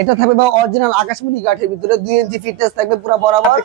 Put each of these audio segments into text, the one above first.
এটা থাকবে ভাই অরিজিনাল আকাশমণি কাঠের ভিতরে 2 ইঞ্চি ফিটনেস থাকবে পুরো বরাবর।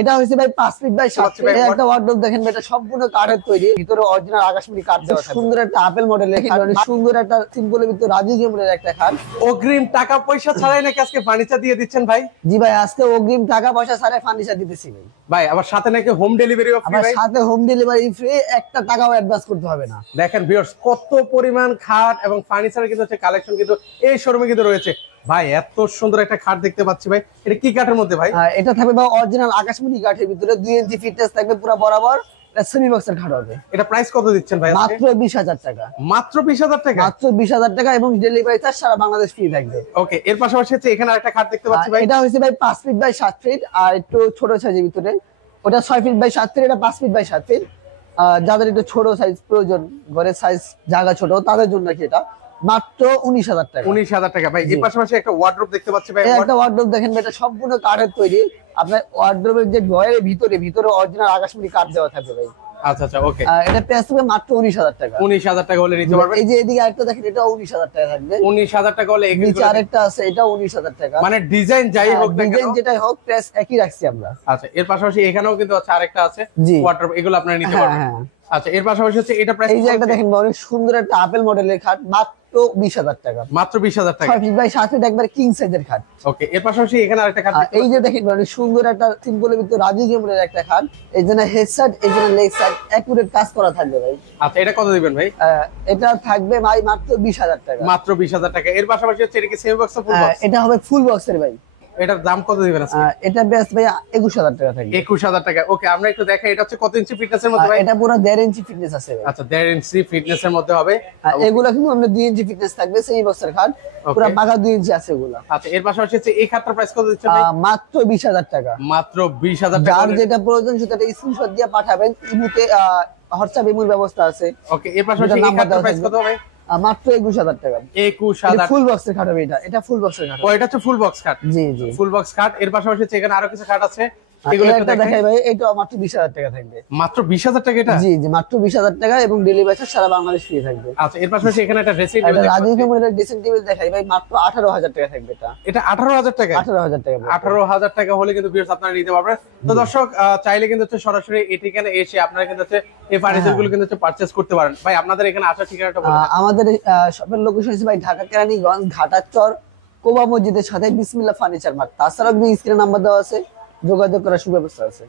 এটা হইছে ভাই 5 ফিট বাই 7 ফিট। একটা ওয়ার্ডরোব দেখেন ভাই, এটা সম্পূর্ণ কাঠের তৈরি, ভিতরে অরিজিনাল আকাশমণি কাঠ দেওয়া আছে। সুন্দর একটা আপেল মডেলের খাট, সুন্দর একটা সিম্পলের ভিতরে রাজকীয় মডেলের একটা খাট। অগ্রিম টাকা পয়সা ছাড়াই নাকি আজকে ফার্নিচার দিয়ে দিচ্ছেন ভাই? জি ভাই, আজকে অগ্রিম টাকা পয়সা ছাড়াই ফার্নিচার দিতেছি ভাই। ভাই আবার সাথে নাকি হোম ডেলিভারিও ফ্রি ভাই? সাথে হোম ডেলিভারি ফ্রি, একটা টাকাও অ্যাডভান্স করতে হবে না। দেখেন ভিউয়ার্স, কত পরিমাণ খাট এবং ফার্নিচারের কিন্তু হচ্ছে কালেকশন কিন্তু এই শোরুমে কিন্তু রয়েছে। ভাই এত সুন্দর একটা খাট দেখতে পাচ্ছি ভাই, এটা কি কাঠের মধ্যে ভাই? এটা থাকবে ভাই অরিজিনাল আকাশমণি কাঠের ভিতরে 2 ইঞ্চি ফিটনেস থাকবে পুরো বরাবর। এটা সেমি বক্সের খাট হবে। এটা প্রাইস কত দিচ্ছেন ভাই? মাত্র 20,000 টাকা। মাত্র 20,000 টাকা? মাত্র 20,000 টাকা এবং ডেলিভারি চার্জ সারা বাংলাদেশ ফ্রি থাকবে। ওকে, এর পাশাপাশি হচ্ছে এখানে আরেকটা খাট দেখতে পাচ্ছি ভাই। এটা হইছে ভাই 5 ফিট বাই 7 ফিট, আর একটু ছোট সাইজের ভিতরে। ওটা 6 ফিট বাই 7 ফিট, এটা 5 ফিট বাই 7 ফিট। যাদের একটু ছোট সাইজ প্রয়োজন, ঘরের সাইজ জায়গা ছোট, তাদের জন্য কি এটা মাত্র 19,000 টাকা। 19,000 টাকা ভাই। এর পাশাপাশি একটা ওয়ার্ডরোব দেখতে পাচ্ছি ভাই। একটা ওয়ার্ডরোব দেখেন ভাই, এটা সম্পূর্ণ কাঠের তৈরি। আপনার ওয়ার্ডরোবের যে ড্রয়ারের ভিতরে অরিজিনাল আকাশমণি কাঠ দেওয়া থাকবে ভাই। আচ্ছা আচ্ছা, ওকে। এটা প্রাইস হবে মাত্র 19,000 টাকা। 19,000 টাকা হলে নিতে পারবেন। এই যে এদিকে আরেকটা দেখেন, এটা 19,000 টাকা থাকবে। 19,000 টাকা হলে নিচে আরেকটা আছে, এটা 19,000 টাকা। মানে ডিজাইন যাই হোক না কেন, ডিজাইন যেটাই হোক প্রাইস একই রাখছি আমরা। আচ্ছা, এর পাশাপাশি এখানেও কিন্তু আছে আরেকটা আছে জি। ওয়ার্ডরোব, এগুলো আপনারা নিতে পারবেন। আচ্ছা, এর পাশাপাশি হচ্ছে এটা প্রাইস। এই যে একটা দেখেন অনেক সুন্দর একটা আপেল মডেলের খাট, মাত্র 20,000 টাকা। মাত্র 20,000 টাকা। 6 ফিট বাই 7 ফিট একবার কিং সাইজের খাট। ওকে, এর পাশাপাশি এখানে আরেকটা খাট। এই যে দেখেন অনেক সুন্দর একটা সিম্পলের ভিতরে রাজকীয় মডেলের একটা খাট। এই জন্য হেডসেট, এই জন্য লেগ সাইড একুরেট কাজ করা থাকবে ভাই। আচ্ছা, এটা কত দিবেন ভাই? এটা থাকবে ভাই মাত্র 20,000 টাকা। মাত্র 20,000 টাকা। এর পাশাপাশি হচ্ছে এটা কি সেমি বক্স না ফুল বক্স? এটা হবে ফুল বক্সের ভাই। এটার দাম কত দিবেন আজকে? এটা বেস্ট ভাই 21,000 টাকা থাকবে। 21,000 টাকা। ওকে, আমরা একটু দেখাই এটা হচ্ছে কত ইঞ্চি ফিটনেসের মধ্যে ভাই? এটা পুরো 1.5 ইঞ্চি ফিটনেস আছে ভাই। আচ্ছা, 1.5 ইঞ্চি ফিটনেসের মধ্যে হবে। এগুলা কিন্তু আমরা 2 ইঞ্চি ফিটনেস থাকবে, সেই বক্সের খাট পুরো পাকা 2 ইঞ্চি আছে এগুলা। আচ্ছা, এর পাশাপাশি হচ্ছে এই খাটটার প্রাইস কত দিচ্ছেন ভাই? মাত্র 20,000 টাকা। মাত্র 20,000 টাকা। যার যেটা প্রয়োজন সেটা স্ক্রিনশট দিয়ে পাঠাবেন। ইমুতে হোয়াটসঅ্যাপ ইমুর ব্যবস্থা আছে। ওকে, এর পাশাপাশি এই খাটটার প্রাইস কত ভাই? মাত্র 21,000 টাকা। 21,000 ফুল বক্সের খাট হবে এটা ফুল বক্সের খাট। ও, এটা হচ্ছে ফুল বক্স খাট। জি জি, ফুল বক্স খাট। এর পাশাপাশি হচ্ছে এখানে আরো কিছু খাট আছে, এগুলো একটু দেখাই ভাই। এটা মাত্র 20,000 টাকা থাকবে। মাত্র 20,000 টাকা এটা? জি জি, মাত্র 20,000 টাকা এবং ডেলিভারি চার্জ সারা বাংলাদেশ ফ্রি থাকবে। আচ্ছা, এর পাশাপাশি এখানে একটা ড্রেসিং টেবিল এটা রাজকীয় মডেলের ড্রেসিং টেবিল দেখাই ভাই, মাত্র 18,000 টাকা থাকবে এটা। এটা 18,000 টাকা? 18,000 টাকা। 18,000 টাকা হলে কিন্তু ভিউয়ার্স আপনারা নিতে পারবেন। তো দর্শক চাইলে কিন্তু হচ্ছে সরাসরি এখানে এসে আপনারা কিন্তু হচ্ছে এই ফার্নিচারগুলো কিন্তু হচ্ছে পারচেজ করতে পারেন। ভাই আপনাদের এখানে আসার ঠিকানাটা বলুন। আমাদের শপের লোকেশন হচ্ছে ভাই ঢাকা কেরানীগঞ্জ ঘাটাচর কোবা মসজিদের সাথে বিসমিল্লাহ ফার্নিচার মার্ট। তাছাড়াও স্ক্রিনে নাম্বার দেওয়া আছে, যোগাযোগ করার সুব্যবস্থা আছে।